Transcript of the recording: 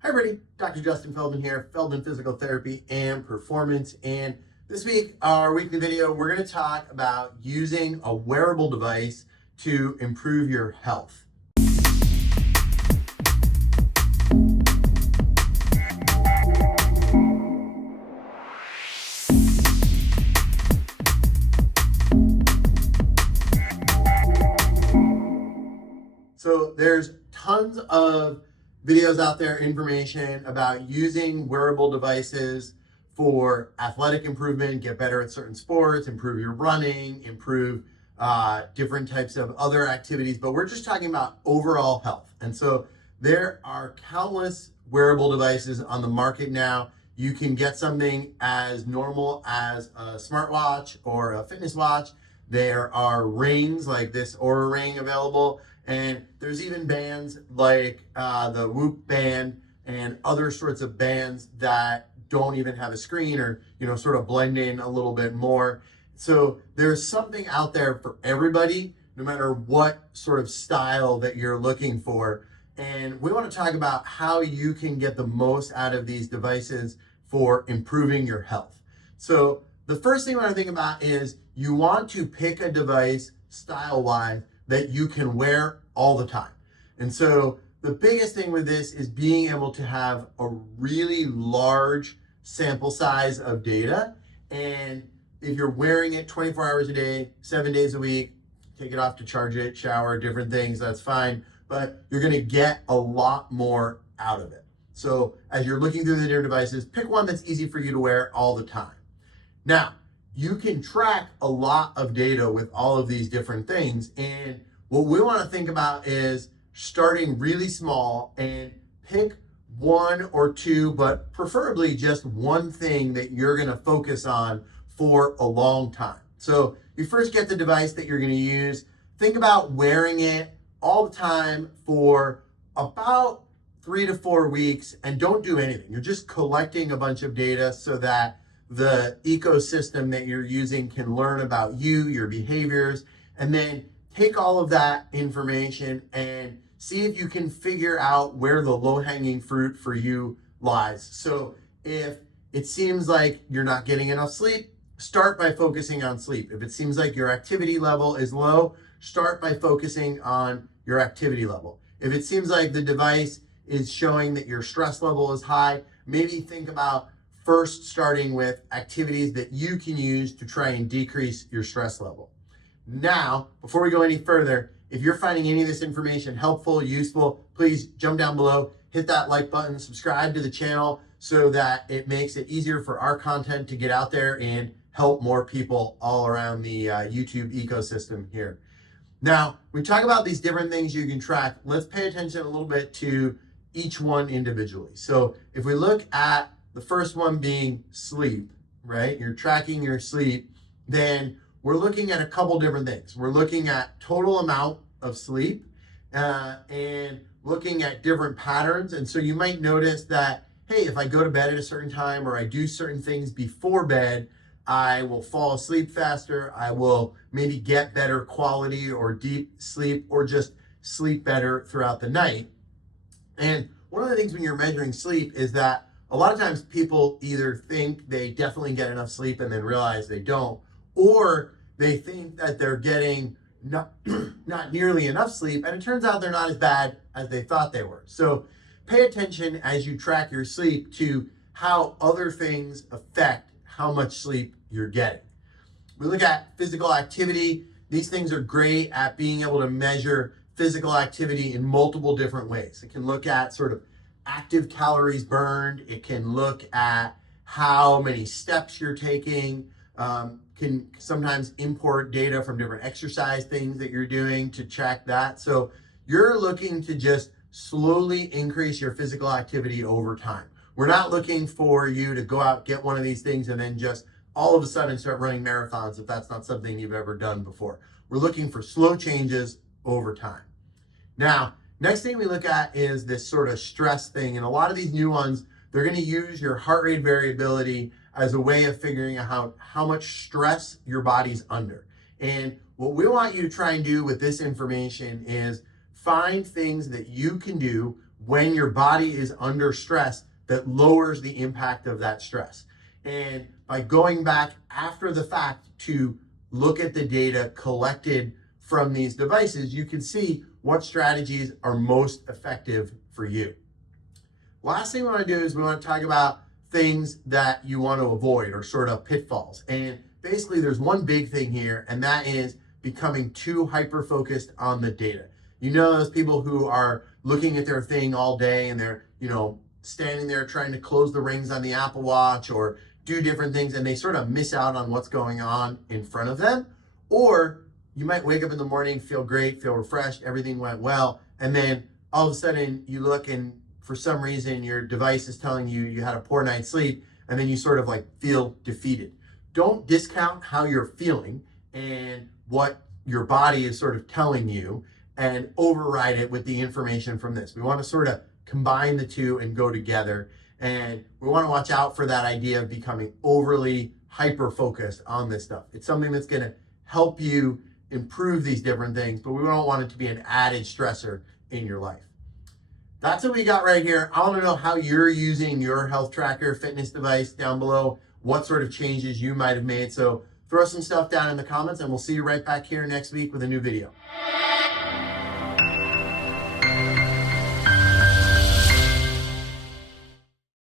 Hi everybody, Dr. Justin Feldman here, Feldman Physical Therapy and Performance. And this week, our weekly video, we're going to talk about using a wearable device to improve your health. So there's tons of videos out there, information about using wearable devices for athletic improvement, get better at certain sports, improve your running, improve different types of other activities, but we're just talking about overall health. And so there are countless wearable devices on the market now. You can get something as normal as a smartwatch or a fitness watch. There are rings like this Aura ring available. And there's even bands like the Whoop band and other sorts of bands that don't even have a screen or, sort of blend in a little bit more. So there's something out there for everybody, no matter what sort of style that you're looking for. And we want to talk about how you can get the most out of these devices for improving your health. So the first thing we want to think about is you want to pick a device style-wise that you can wear all the time. And so the biggest thing with this is being able to have a really large sample size of data. And if you're wearing it 24 hours a day, 7 days a week, take it off to charge it, shower, different things, that's fine. But you're gonna get a lot more out of it. So as you're looking through the different devices, pick one that's easy for you to wear all the time. Now, you can track a lot of data with all of these different things. And what we want to think about is starting really small and pick one or two, but preferably just one thing that you're going to focus on for a long time. So you first get the device that you're going to use. Think about wearing it all the time for about 3 to 4 weeks and don't do anything. You're just collecting a bunch of data so that the ecosystem that you're using can learn about you, your behaviors, and then take all of that information and see if you can figure out where the low-hanging fruit for you lies. So if it seems like you're not getting enough sleep, start by focusing on sleep. If it seems like your activity level is low, start by focusing on your activity level. If it seems like the device is showing that your stress level is high, maybe think about first starting with activities that you can use to try and decrease your stress level. Now, before we go any further, if you're finding any of this information helpful, useful, please jump down below, hit that like button, subscribe to the channel so that it makes it easier for our content to get out there and help more people all around the YouTube ecosystem here. Now, we talk about these different things you can track. Let's pay attention a little bit to each one individually. So if we look at the first one being sleep, right? You're tracking your sleep, then we're looking at a couple different things. We're looking at total amount of sleep and looking at different patterns. And so you might notice that, hey, if I go to bed at a certain time or I do certain things before bed, I will fall asleep faster. I will maybe get better quality or deep sleep or just sleep better throughout the night. And one of the things when you're measuring sleep is that a lot of times people either think they definitely get enough sleep and then realize they don't, or they think that they're getting not nearly enough sleep, and it turns out they're not as bad as they thought they were. So pay attention as you track your sleep to how other things affect how much sleep you're getting. We look at physical activity. These things are great at being able to measure physical activity in multiple different ways. It can look at sort of active calories burned. It can look at how many steps you're taking. Can sometimes import data from different exercise things that you're doing to track that. So you're looking to just slowly increase your physical activity over time. We're not looking for you to go out, get one of these things, and then just all of a sudden start running marathons if that's not something you've ever done before. We're looking for slow changes over time. Now, next thing we look at is this sort of stress thing. And a lot of these new ones, they're going to use your heart rate variability as a way of figuring out how much stress your body's under. And what we want you to try and do with this information is find things that you can do when your body is under stress that lowers the impact of that stress. And by going back after the fact to look at the data collected from these devices, you can see what strategies are most effective for you. Last thing we want to do is we want to talk about things that you want to avoid, or sort of pitfalls. And basically there's one big thing here, and that is becoming too hyper-focused on the data. You know, those people who are looking at their thing all day and they're, standing there trying to close the rings on the Apple Watch or do different things, and they sort of miss out on what's going on in front of them. Or you might wake up in the morning, feel great, feel refreshed, everything went well, and then all of a sudden you look and for some reason your device is telling you you had a poor night's sleep, and then you sort of like feel defeated. Don't discount how you're feeling and what your body is sort of telling you and override it with the information from this. We want to sort of combine the two and go together. And we want to watch out for that idea of becoming overly hyper-focused on this stuff. It's something that's going to help you improve these different things, but we don't want it to be an added stressor in your life. That's what we got right here. I want to know how you're using your health tracker fitness device down below, what sort of changes you might have made. So throw some stuff down in the comments, and we'll see you right back here next week with a new video.